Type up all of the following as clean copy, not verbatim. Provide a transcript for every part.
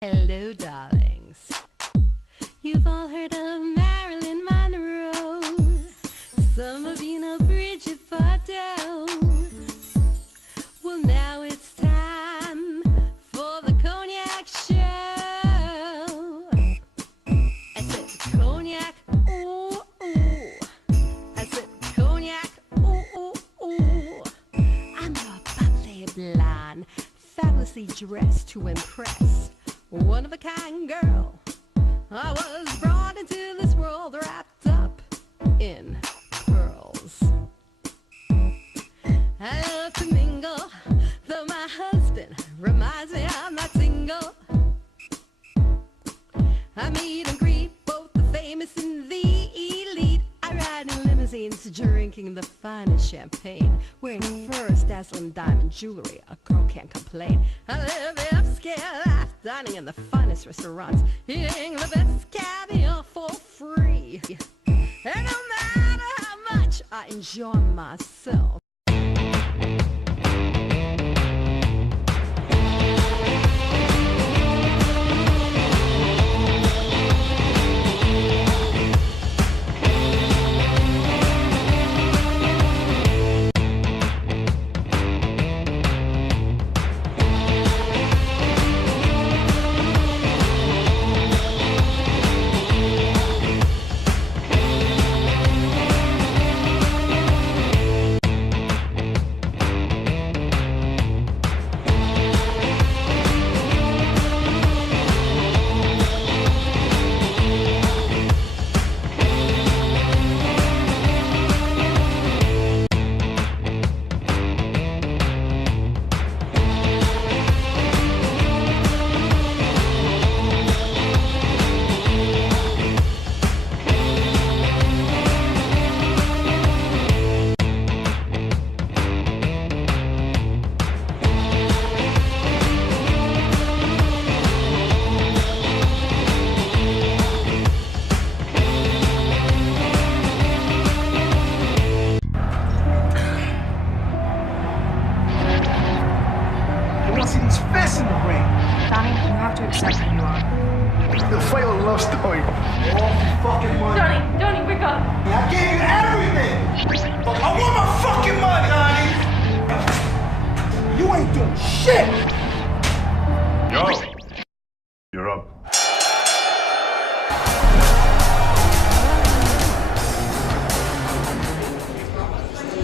Hello, darlings. You've all heard of Marilyn Monroe. Some of you know Bridget Bardot. Well, now it's time for the cognac show. I said cognac, ooh, ooh. I said cognac, ooh, ooh, ooh. I'm a bubbly blonde, fabulously dressed to impress. One of a kind girl. I was brought into this world wrapped up in pearls. I love to mingle, though my husband reminds me I'm not single. I meet and greet both the famous and the elite. I ride in limousines, drinking the finest champagne, wearing furs, dazzling diamond jewelry. A girl can't complain. I live the upscale life, dining in the finest restaurants, eating the best caviar for free. And no matter how much I enjoy myself,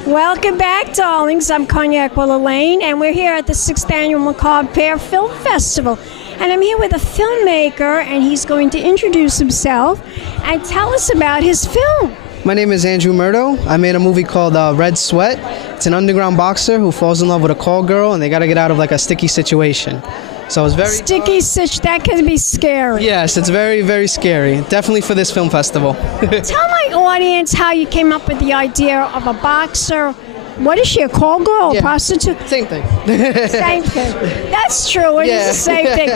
welcome back, darlings. I'm Cognac Willow Lane, and we're here at the 6th Annual Macabre Faire Film Festival. And I'm here with a filmmaker, and he's going to introduce himself and tell us about his film. My name is Andrew Murdo. I made a movie called Red Sweat. It's an underground boxer who falls in love with a call girl, and they got to get out of like a sticky situation. So it's very sticky that can be scary. Yes, it's very, very scary. Definitely for this film festival. Tell my audience how you came up with the idea of a boxer. What is she, a call girl, a prostitute? Same thing. Same thing. That's true. It is the same thing.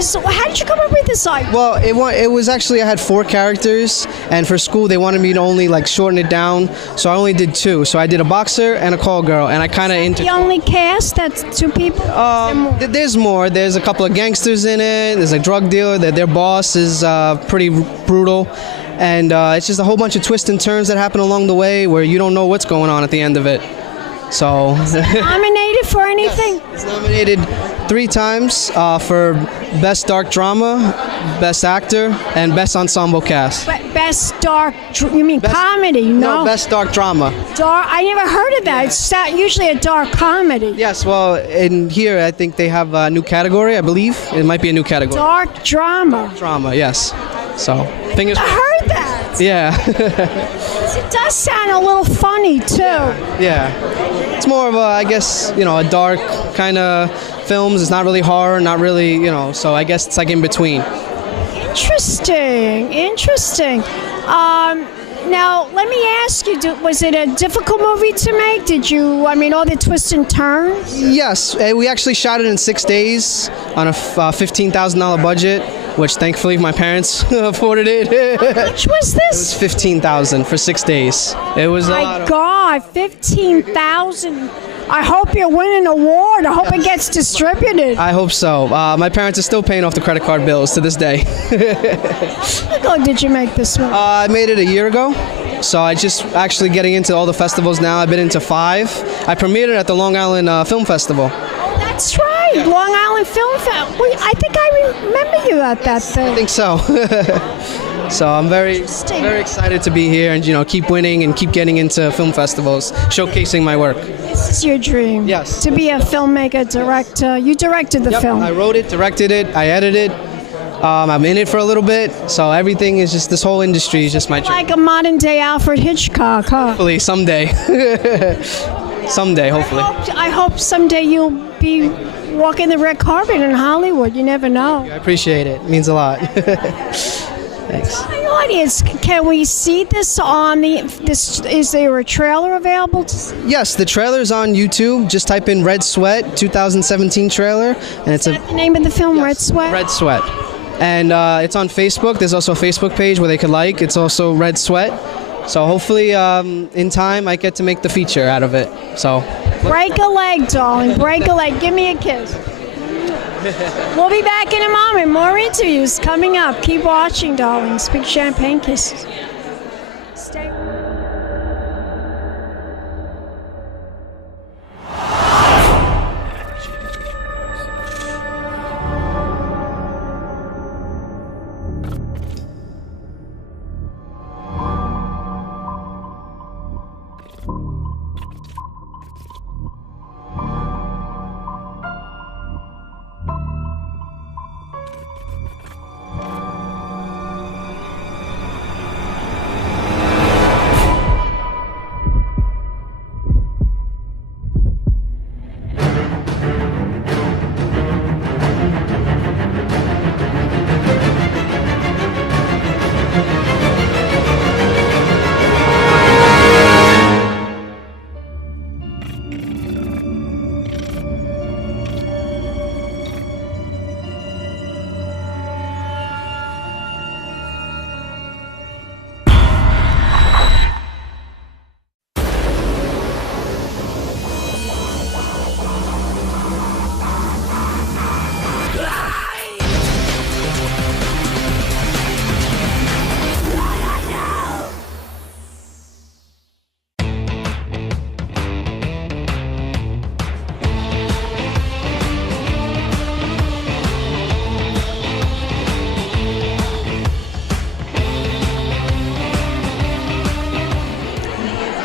So how did you come up with this idea? Well, it was actually, I had 4 characters, and for school they wanted me to only like shorten it down, so I only did 2. So I did a boxer and a call girl, and I kind of the only cast? That's 2 people? There's more. There's a couple of gangsters in it. There's a drug dealer. Their boss is pretty brutal. And it's just a whole bunch of twists and turns that happen along the way where you don't know what's going on at the end of it. So nominated for anything? Yes, it's nominated 3 times for Best Dark Drama, Best Actor, and Best Ensemble Cast. Best Dark, you mean comedy? No, Best Dark Drama. Dark, I never heard of that. It's usually a dark comedy. Yes, well, in here I think they have a new category, I believe. It might be a new category. Dark Drama. Drama, yes. So, fingers I heard that. Yeah. It does sound a little funny, too. Yeah. It's more of a, I guess, a dark kind of films. It's not really horror, not really, so I guess it's like in between. Interesting. Now, let me ask you, was it a difficult movie to make? All the twists and turns? Yes. We actually shot it in 6 days on a $15,000 budget, which thankfully my parents afforded it. How much was this? It was $15,000 for 6 days. It was a lot. My God, $15,000. I hope you win an award. I hope it gets distributed. I hope so. My parents are still paying off the credit card bills to this day. How long ago did you make this one? I made it a year ago. So I just actually getting into all the festivals now. I've been into 5. I premiered it at the Long Island Film Festival. Oh, that's right. Yeah. Long Island Film Festival. I think I remember you at that thing. I think so. So I'm very excited to be here and, keep winning and keep getting into film festivals, showcasing my work. This is your dream. Yes. To be a filmmaker, director. You directed the film. I wrote it, directed it, I edited it. I'm in it for a little bit, so everything is just, this whole industry is just my dream. Like a modern day Alfred Hitchcock, huh? Hopefully, someday. Someday, hopefully. I hope someday you'll be walking the red carpet in Hollywood. You never know. I appreciate it. It means a lot. Thanks. My audience, can we see this on is there a trailer available to see? Yes, the trailer's on YouTube. Just type in Red Sweat 2017 trailer, and it's the name of the film. Yes, Red Sweat. Red Sweat, and it's on Facebook. There's also a Facebook page where they could like. It's also Red Sweat. So hopefully, in time, I get to make the feature out of it. So break a leg, darling. Break a leg. Give me a kiss. We'll be back in a moment. More interviews coming up. Keep watching, darlings. Big champagne kisses. Stay.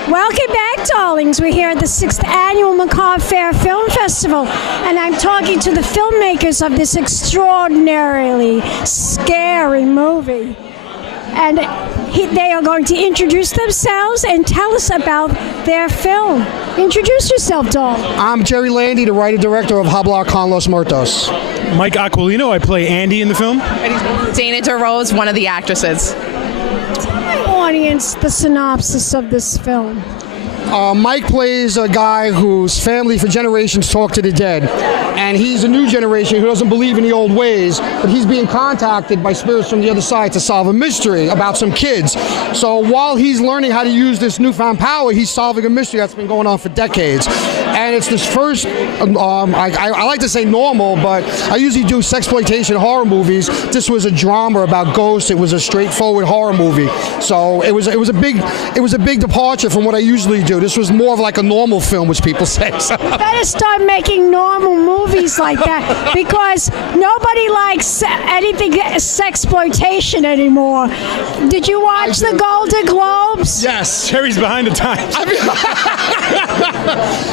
Welcome back, darlings. We're here at the 6th Annual Macabre Faire Film Festival, and I'm talking to the filmmakers of this extraordinarily scary movie. And they are going to introduce themselves and tell us about their film. Introduce yourself, doll. I'm Jerry Landy, the writer-director of Hablar Con Los Muertos. Mike Aquilino, I play Andy in the film. Dana DeRose, one of the actresses. Tell my audience the synopsis of this film. Mike plays a guy whose family for generations talk to the dead. And he's a new generation who doesn't believe in the old ways, but he's being contacted by spirits from the other side to solve a mystery about some kids. So while he's learning how to use this newfound power, he's solving a mystery that's been going on for decades. And it's this first, I like to say normal, but I usually do sexploitation horror movies. This was a drama about ghosts. It was a straightforward horror movie. So it was a big departure from what I usually do. This was more of like a normal film, which people say. So. You better start making normal movies like that, because nobody likes anything sexploitation anymore. Did you watch the Golden Globes? Yes, Jerry's behind the times.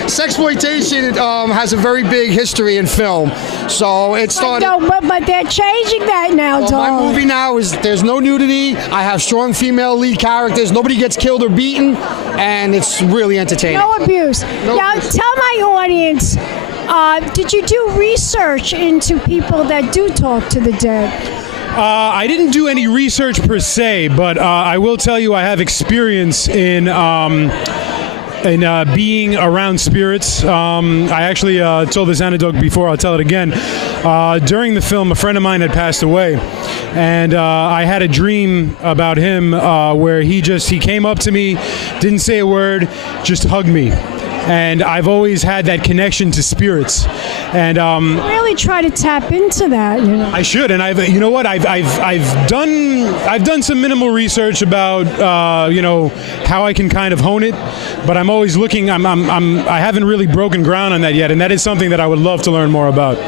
Sexploitation has a very big history in film. So it started. But they're changing that now, well, darling. my movie now is there's no nudity. I have strong female lead characters. Nobody gets killed or beaten, and it's really entertaining. No abuse. Now, tell my audience, did you do research into people that do talk to the dead? I didn't do any research per se, but I will tell you I have experience in being around spirits. I actually told this anecdote before, I'll tell it again. During the film, a friend of mine had passed away, and I had a dream about him where he came up to me, didn't say a word, just hugged me. and I've always had that connection to spirits. And Really try to tap into that, you know. I should, and you know what, I've done some minimal research about how I can kind of hone it, but I'm always looking. I haven't really broken ground on that yet, and that is something that I would love to learn more about.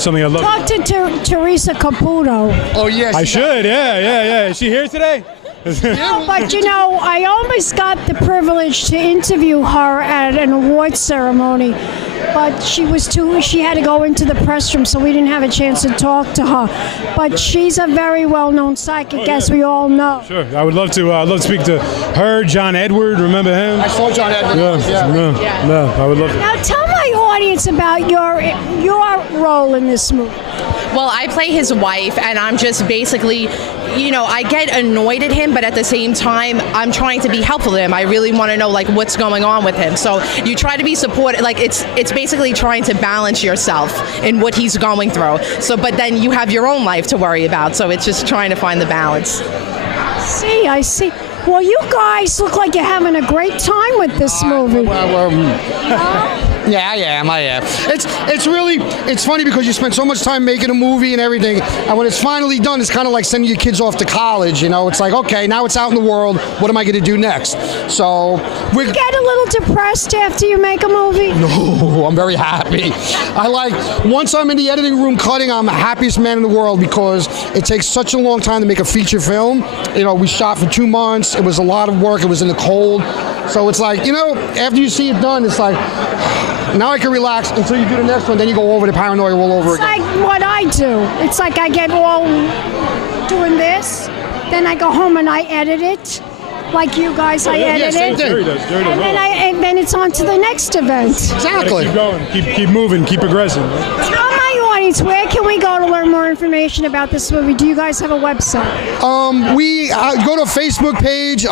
Something I love. Talk to Teresa Caputo. Oh yes, I should. Yeah. Is she here today? No, but you know, I almost got the privilege to interview her at an award ceremony, but she had to go into the press room, so we didn't have a chance to talk to her. But she's a very well-known psychic, as we all know. Sure, I would love to speak to her. John Edward, remember him? I saw John Edward. Yeah, I would love to. Now tell my audience about your role in this movie. Well, I play his wife, and I'm just basically, I get annoyed at him, but at the same time, I'm trying to be helpful to him. I really want to know, like, what's going on with him. So you try to be supportive. Like, it's basically trying to balance yourself in what he's going through. So, but then you have your own life to worry about. So it's just trying to find the balance. I see. Well, you guys look like you're having a great time with this movie. Yeah, I am. It's funny because you spend so much time making a movie and everything, and when it's finally done, it's kind of like sending your kids off to college. It's like, okay, now it's out in the world. What am I going to do next? So we get a little depressed after you make a movie. No, I'm very happy. Once I'm in the editing room cutting, I'm the happiest man in the world because it takes such a long time to make a feature film. We shot for 2 months. It was a lot of work. It was in the cold. So it's like, after you see it done, it's like, now I can relax until you do the next one. Then you go over the paranoia all over again. It's like what I do. It's like I get all doing this, then I go home and I edit it. Like you guys, I edit it. Jerry does. And then it's on to the next event. Exactly. Keep going. Keep moving. Keep progressing. Tell my audience, where can we go to learn more information about this movie? Do you guys have a website? We go to a Facebook page,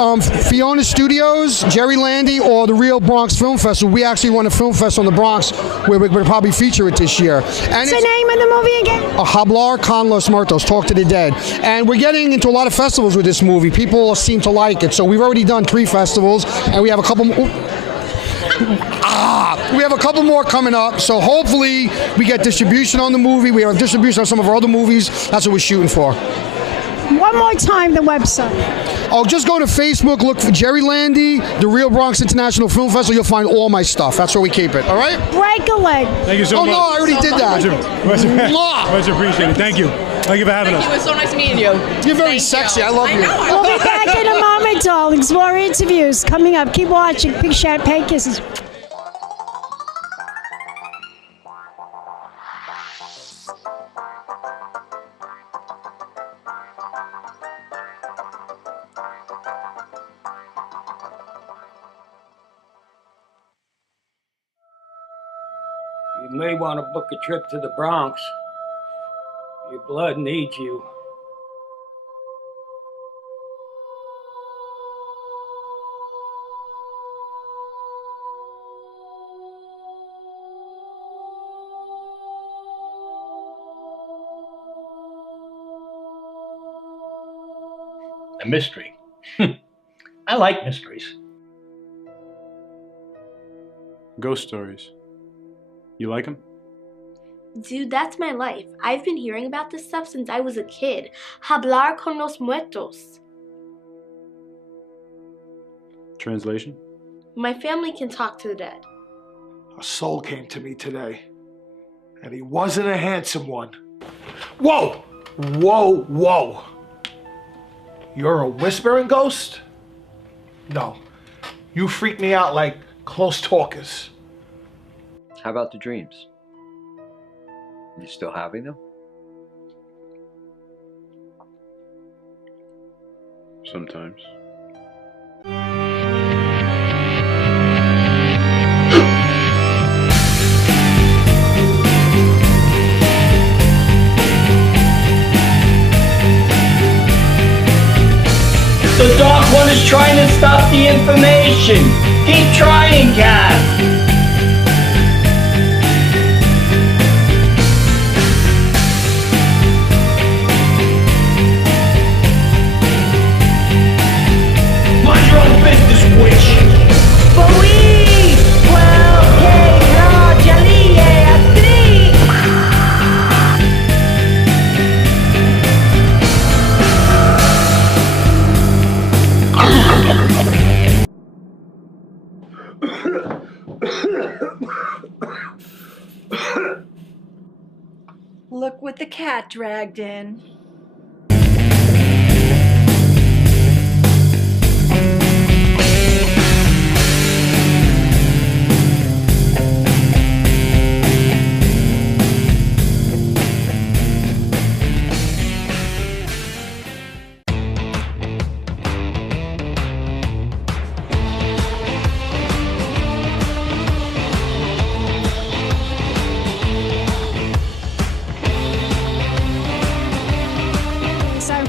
Fiona Studios, Jerry Landy, or the Real Bronx Film Festival. We actually run a film festival in the Bronx where we're going to probably feature it this year. What's the name of the movie again? Hablar Con Los Muertos, Talk to the Dead. And we're getting into a lot of festivals with this movie. People seem to like it. So we've already done 3 festivals, and we have a couple more. We have a couple more coming up, so hopefully we get distribution on the movie. We have distribution on some of our other movies. That's what we're shooting for. One more time, the website. Oh, just go to Facebook, look for Jerry Landy, the Real Bronx International Film Festival. You'll find all my stuff. That's where we keep it, all right? Break a leg. Thank you so much. Oh, no, I already did that. Much appreciated. Thank you. Thank you for having us. It was so nice meeting you. You're very sexy. I love you. We'll be back in a moment, darlings. More interviews coming up. Keep watching. Big champagne kisses. You may want to book a trip to the Bronx. Your blood needs you. A mystery. I like mysteries. Ghost stories. You like them? Dude, that's my life. I've been hearing about this stuff since I was a kid. Hablar con los muertos. Translation? My family can talk to the dead. A soul came to me today, and he wasn't a handsome one. Whoa! Whoa, whoa! You're a whispering ghost? No. You freak me out like close talkers. How about the dreams? You still having them? Sometimes. The Dark One is trying to stop the information. Keep trying, Cass. Mind your own business, witch. But we, well, look with the cat dragged in.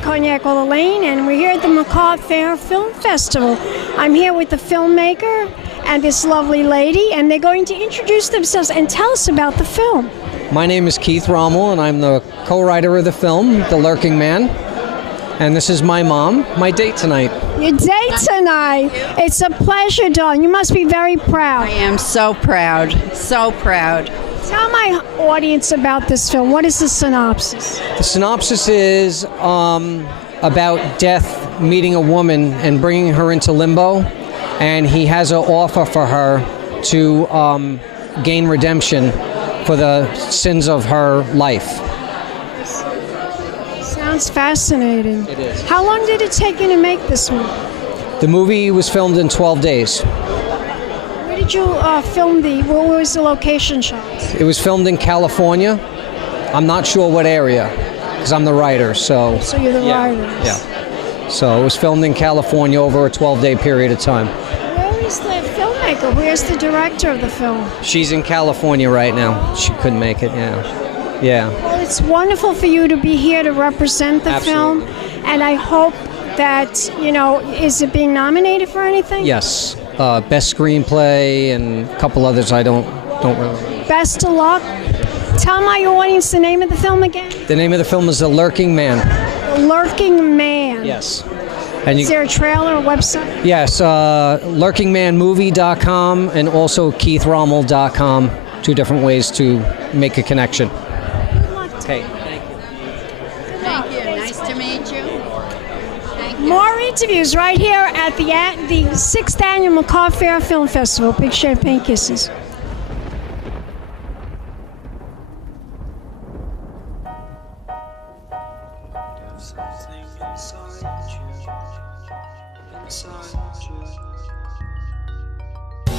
Cognac All Lane, and we're here at the Macabre Faire Film Festival. I'm here with the filmmaker and this lovely lady, and they're going to introduce themselves and tell us about the film. My name is Keith Rommel, and I'm the co-writer of the film, The Lurking Man. And this is my mom, my date tonight. Your date tonight. It's a pleasure, darling. You must be very proud. I am so proud, so proud. Tell my audience about this film. What is the synopsis? The synopsis is about death meeting a woman and bringing her into limbo, and he has an offer for her to gain redemption for the sins of her life. Sounds fascinating. It is. How long did it take you to make this movie? The movie was filmed in 12 days. Where did you film what was the location shots? It was filmed in California. I'm not sure what area, because I'm the writer, so... So you're the writer. Yeah. So it was filmed in California over a 12-day period of time. Where is the filmmaker? Where's the director of the film? She's in California right now. She couldn't make it, yeah. Yeah. Well, it's wonderful for you to be here to represent the Absolutely. film, and I hope that, is it being nominated for anything? Yes. Best screenplay and a couple others I don't really... Best of luck. Tell my audience the name of the film again. The name of the film is The Lurking Man. The Lurking Man. Yes. And is there a trailer or website? Yes, lurkingmanmovie.com and also keithrommel.com. Two different ways to make a connection. Good luck. Okay, thank you. Thank you. Nice to meet you. Thank you. More interviews right here at the 6th Annual Macabre Faire Film Festival. Big champagne kisses.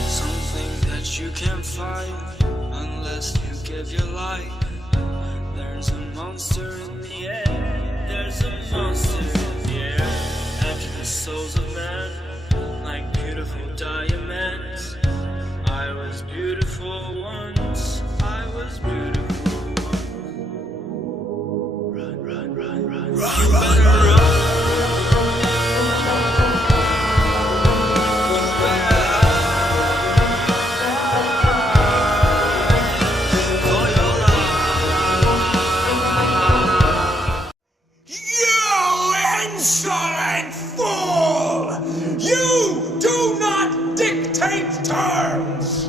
Something that you can't find unless you give your life. There's a monster in the air. There's a monster in the air. After the souls of men, like beautiful diamonds. I was beautiful once. I was beautiful once. Run, run, run, run. You better run. Insolent fool! You do not dictate terms!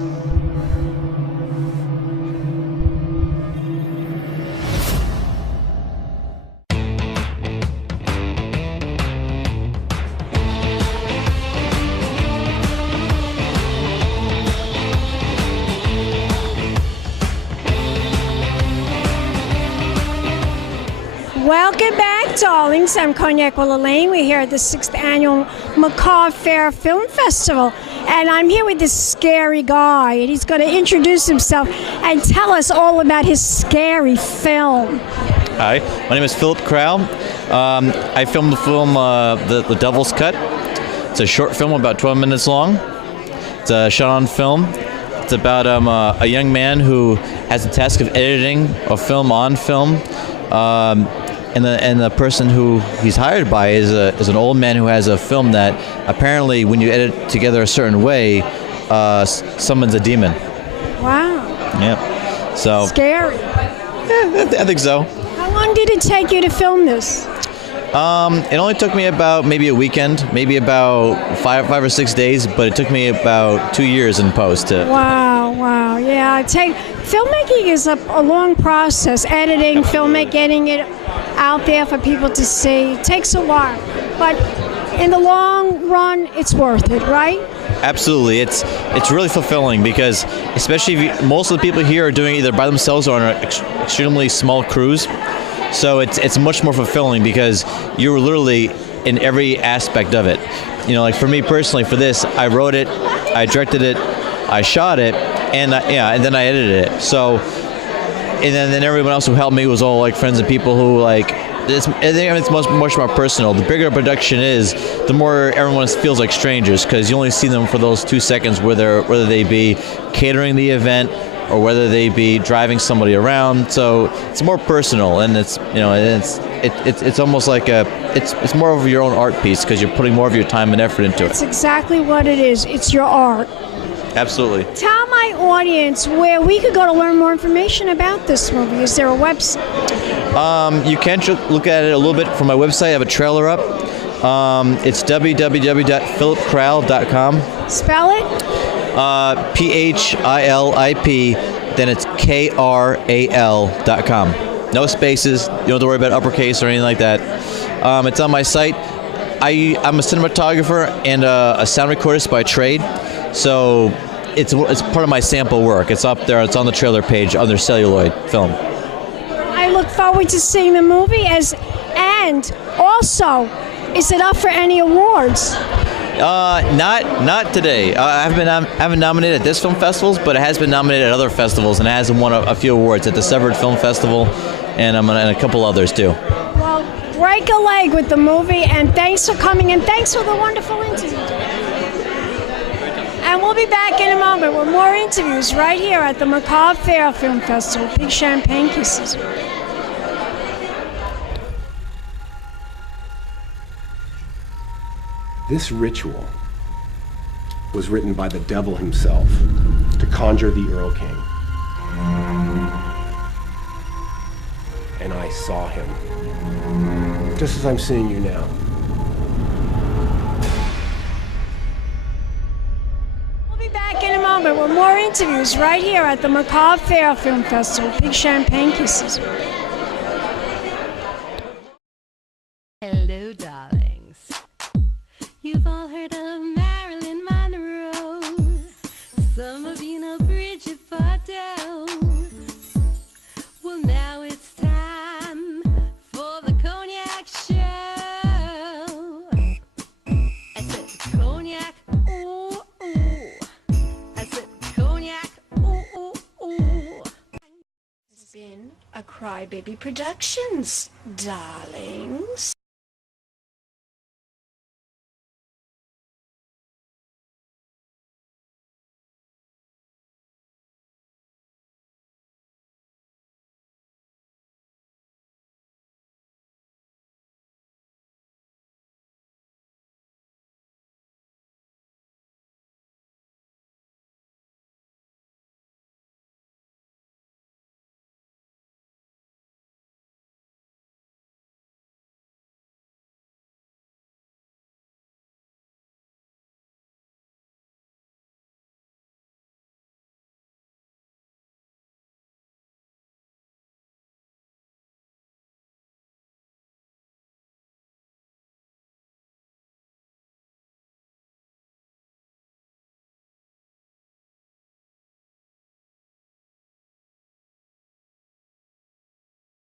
Welcome back, darlings. I'm Cognac All Lane. We're here at the 6th Annual Macabre Faire Film Festival. And I'm here with this scary guy, and he's going to introduce himself and tell us all about his scary film. Hi, my name is Philip Crow. I filmed the film The Devil's Cut. It's a short film about 12 minutes long. It's a shot on film. It's about a young man who has the task of editing a film on film. And the person who he's hired by is an old man who has a film that apparently, when you edit together a certain way, summons a demon. Wow. Yeah. So. Scary. Yeah, I think so. How long did it take you to film this? It only took me about maybe a weekend, maybe about five or 6 days, but it took me about 2 years in post to. Wow. Yeah, filmmaking is a long process. Editing, filmmaking, getting it out there for people to see. It takes a while. But in the long run, it's worth it, right? Absolutely, it's really fulfilling because, especially if most of the people here are doing it either by themselves or on an extremely small crews. So it's much more fulfilling because you're literally in every aspect of it. You know, like for me personally, for this, I wrote it, I directed it, I shot it, and then I edited it. So, and then everyone else who helped me was all like friends and people who like. I think it's much more personal. The bigger a production is, the more everyone feels like strangers because you only see them for those 2 seconds, whether they be catering the event or whether they be driving somebody around. So it's more personal, and it's almost like it's more of your own art piece because you're putting more of your time and effort into it. That's exactly what it is. It's your art. Absolutely. Tell my audience where we could go to learn more information about this movie. Is there a website? You can look at it a little bit from my website. I have a trailer up. It's www.philipkrall.com. Spell it? PHILIP, then it's KRAL.com. No spaces. You don't have to worry about uppercase or anything like that. It's on my site. I'm a cinematographer and a sound recordist by trade. So it's part of my sample work. It's up there. It's on the trailer page under celluloid film. I look forward to seeing the movie. And also, is it up for any awards? Not today. I haven't nominated at this film festivals, but it has been nominated at other festivals and it has won a few awards at the Severed Film Festival and a couple others too. Well, break a leg with the movie, and thanks for coming, and thanks for the wonderful interview. And we'll be back in a moment with more interviews right here at the Macabre Faire Film Festival. Big champagne kisses. This ritual was written by the devil himself to conjure the Earl King. And I saw him, just as I'm seeing you now. We'll be back in a moment with more interviews right here at the Macabre Faire Film Festival. Big champagne kisses. Hello, darlings. You've all heard of Marilyn Monroe. Some of you know Bridget Bardot. Well, now it's time for the cognac show. I said cognac, ooh, ooh. I said cognac, ooh, ooh, ooh. It's been a Crybaby Productions, darlings.